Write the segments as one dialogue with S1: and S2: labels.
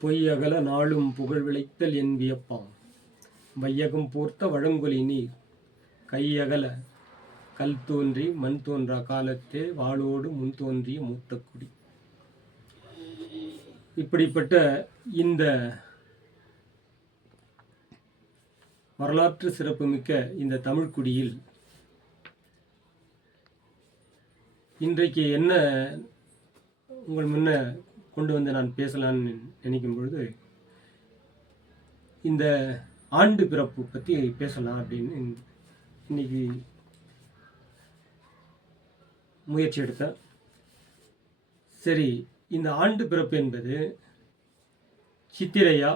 S1: பொய் அகல நாளும் புகழ் விளைத்தல் என் வியப்பாம் வையகம் போர்த்த வழங்கொலி நீர். கையகல கல் தோன்றி மண் தோன்றா காலத்தே வாளோடு முன் தோன்றிய மூத்த குடி. இப்படிப்பட்ட இந்த வரலாற்று சிறப்புமிக்க இந்த தமிழ்க்குடியில் இன்றைக்கு என்ன உங்கள் முன்ன கொண்டு வந்து நான் பேசலான்னு நினைக்கும் பொழுது இந்த ஆண்டு பிறப்பு பற்றி பேசலாம் அப்படின்னு இன்னைக்கு முயற்சி எடுத்தேன். சரி இந்த ஆண்டு பிறப்பு என்பது சித்திரையா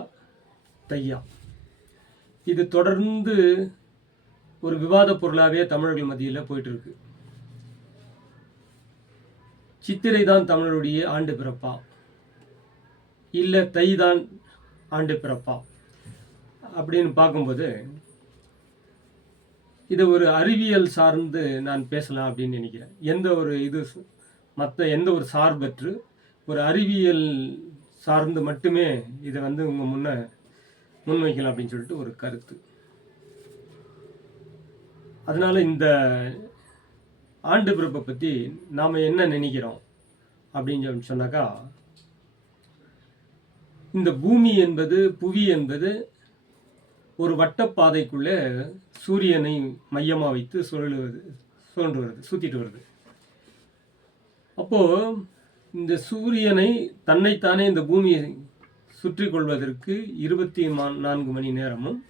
S1: தையா? இது தொடர்ந்து ஒரு விவாத பொருளாகவே தமிழர்கள் மத்தியில் போயிட்டுருக்கு. சித்திரை தான் தமிழருடைய ஆண்டு பிறப்பா? இல்லை தை தான் ஆண்டு பிறப்பா அப்படின்னு பார்க்கும்போது இதை ஒரு அறிவியல் சார்ந்து நான் பேசலாம் அப்படின்னு நினைக்கிறேன். எந்த ஒரு இது மற்ற எந்த ஒரு சார்பற்று ஒரு அறிவியல் சார்ந்து மட்டுமே இதை வந்து உங்கள் முன்ன முன்வைக்கலாம் அப்படின்னு சொல்லிட்டு ஒரு கருத்து. அதனால் இந்த ஆண்டு பிறப்பை பற்றி நாம் என்ன நினைக்கிறோம் அப்படின்னு சொல்லி சொன்னாக்கா இந்த பூமி என்பது புவி என்பது ஒரு வட்டப்பாதைக்குள்ளே சூரியனை மையமாக வைத்து சுழலுவது சுழன்று வருது சுற்றிட்டு வருது. அப்போது இந்த சூரியனை தன்னைத்தானே இந்த பூமியை சுற்றி கொள்வதற்கு இருபத்தி நான்கு மணி நேரமும்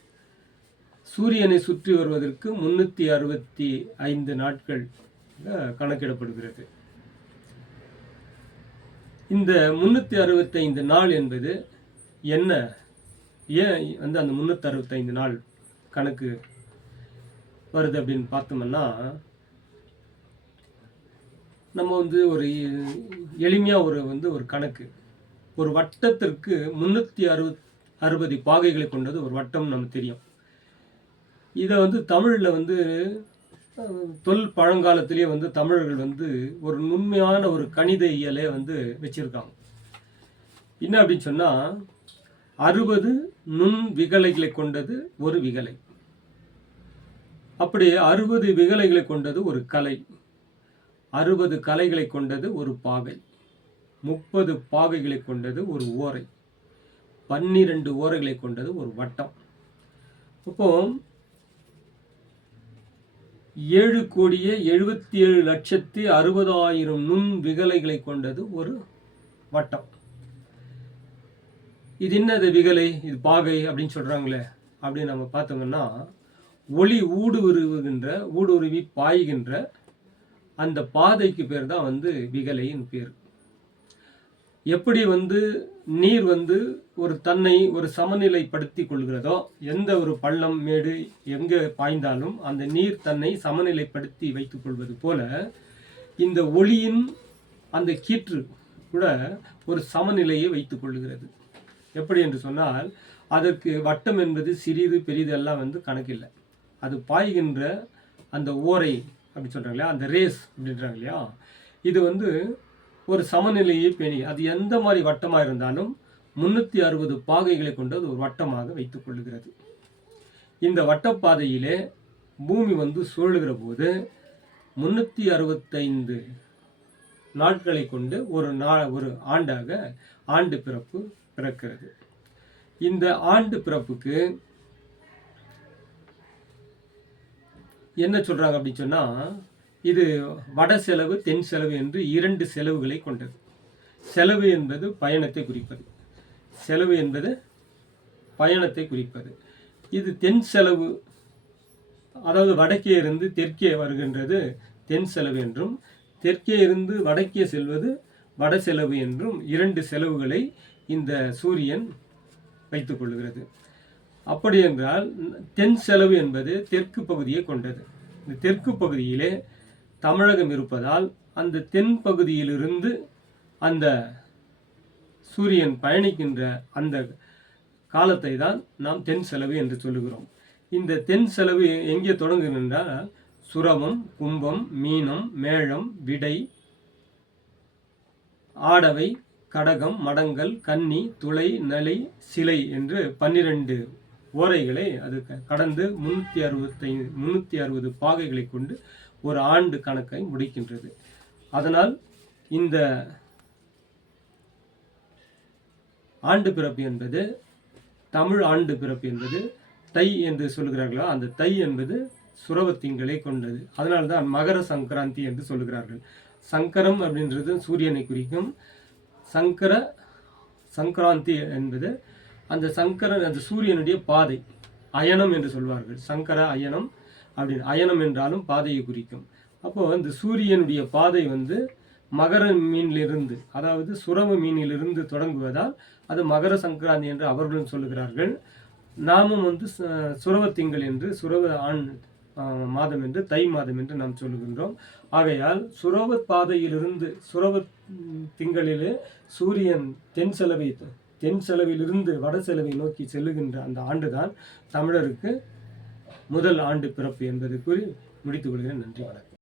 S1: சூரியனை சுற்றி வருவதற்கு முன்னூற்றி அறுபத்தி ஐந்து நாட்கள் கணக்கிடப்படுகிறது. இந்த முன்னூற்றி அறுபத்தைந்து நாள் என்பது என்ன? ஏன் வந்து அந்த முன்னூற்றி அறுபத்தைந்து நாள் கணக்கு வருது அப்படின்னு பார்த்தோம்னா நம்ம வந்து ஒரு எளிமையாக ஒரு வந்து ஒரு கணக்கு. ஒரு வட்டத்திற்கு முந்நூற்றி அறுபத் அறுபது பாகைகளை கொண்டது ஒரு வட்டம் நமக்கு தெரியும். இதை வந்து தமிழில் வந்து தொல் பழங்காலத்திலேயே வந்து தமிழர்கள் வந்து ஒரு நுண்மையான ஒரு கணித இயலை வந்து வச்சுருக்காங்க. என்ன அப்படின்னு சொன்னால் அறுபது நுண் விகலைகளை கொண்டது ஒரு விகலை. அப்படி அறுபது விகலைகளை கொண்டது ஒரு கலை. அறுபது கலைகளை கொண்டது ஒரு பாகை. முப்பது பாகைகளை கொண்டது ஒரு ஓரை. பன்னிரண்டு ஓரைகளை கொண்டது ஒரு வட்டம். அப்போ ஏழு கோடியே எழுபத்தி ஏழு லட்சத்தி அறுபதாயிரம் நுண் விகலைகளை கொண்டது ஒரு வட்டம். இது என்னது விகலை? இது பாகை அப்படின்னு சொல்கிறாங்களே அப்படின்னு நம்ம பார்த்தோம்னா ஒளி ஊடுருவுகின்ற ஊடுருவி பாய்கின்ற அந்த பாதைக்கு பேர் தான் வந்து விகலையின் பேர். எப்படி வந்து நீர் வந்து ஒரு தன்னை ஒரு சமநிலைப்படுத்தி கொள்கிறதோ எந்த ஒரு பள்ளம் மேடு எங்கே பாய்ந்தாலும் அந்த நீர் தன்னை சமநிலைப்படுத்தி வைத்துக் கொள்வது போல இந்த ஒளியின் அந்த கீற்று கூட ஒரு சமநிலையை வைத்துக் கொள்கிறது. எப்படி என்று சொன்னால் அதற்கு வட்டம் என்பது சிறிது பெரிது எல்லாம் வந்து கணக்கில்லை. அது பாய்கின்ற அந்த ஓரை அப்படி சொல்கிறாங்க இல்லையா? அந்த ரேஸ் அப்படின்றாங்க இல்லையா? இது வந்து ஒரு சமநிலையை பேணி அது எந்த மாதிரி வட்டமாக இருந்தாலும் முன்னூற்றி அறுபது பாகைகளை கொண்டு அது ஒரு வட்டமாக வைத்துக் கொள்ளுகிறது. இந்த வட்டப்பாதையிலே பூமி வந்து சுழலுகிற போது முன்னூற்றி அறுபத்தைந்து நாட்களை கொண்டு ஒரு நா ஒரு ஆண்டாக ஆண்டு பிறப்பு பிறக்கிறது. இந்த ஆண்டு பிறப்புக்கு என்ன சொல்றாங்க அப்படின்னு சொன்னா இது வட செலவு தென் செலவு என்று இரண்டு செலவுகளை கொண்டது. செலவு என்பது பயணத்தை குறிப்பது. செலவு என்பது பயணத்தை குறிப்பது. இது தென் செலவு அதாவது வடக்கே இருந்து தெற்கே வருகின்றது தென் செலவு என்றும் தெற்கே இருந்து வடக்கே செல்வது வட செலவு என்றும் இரண்டு செலவுகளை இந்த சூரியன் வைத்துக் கொள்கிறது அப்படி என்றால் தென் செலவு என்பது தெற்கு பகுதியை கொண்டது. இந்த தெற்கு பகுதியிலே தமிழகம் இருப்பதால் அந்த தென் பகுதியிலிருந்து அந்த சூரியன் பயணிக்கின்ற அந்த காலத்தை தான் நாம் தென் செலவு என்று சொல்லுகிறோம். இந்த தென் செலவு எங்கே தொடங்குகின்றால் என்றால் சுரவம் கும்பம் மீனம் மேளம் விடை ஆடவை கடகம் மடங்கள் கன்னி துளை நலை சிலை என்று பன்னிரண்டு ஓரைகளை அது கடந்து முன்னூற்றி அறுபத்தை முன்னூற்றி அறுபது பாகைகளை கொண்டு ஒரு ஆண்டு கணக்கை முடிக்கின்றது. அதனால் இந்த ஆண்டு பிறப்பு என்பது தமிழ் ஆண்டு பிறப்பு என்பது தை என்று சொல்கிறார்களோ அந்த தை என்பது சுரவ திங்களை கொண்டது. அதனால்தான் மகர சங்கராந்தி என்று சொல்கிறார்கள் சங்கரம் அப்படின்றது சூரியனை குறிக்கும் சங்கர சங்கராந்தி என்பது அந்த சங்கரன் அந்த சூரியனுடைய பாதை அயனம் என்று சொல்வார்கள். சங்கர அயனம் அப்படின்னு. அயனம் என்றாலும் பாதையை குறிக்கும். அப்போ அந்த சூரியனுடைய பாதை வந்து மகர மீனிலிருந்து அதாவது சுரவ மீனிலிருந்து தொடங்குவதால் அது மகர சங்கராந்தி என்று அவர்களும் சொல்லுகிறார்கள். நாமும் வந்து சுரவ திங்கள் என்று சுரவ ஆண் மாதம் என்று தை மாதம் என்று நாம் சொல்லுகின்றோம். ஆகையால் சுரவத் பாதையிலிருந்து சுரவத் திங்களிலே சூரியன் தென் செலவை தென் செலவிலிருந்து வட செலவை நோக்கி செல்லுகின்ற அந்த ஆண்டுதான் தமிழருக்கு முதல் ஆண்டு பிறப்பு என்பது கூறி முடித்துக் கொள்கிறேன். நன்றி வணக்கம்.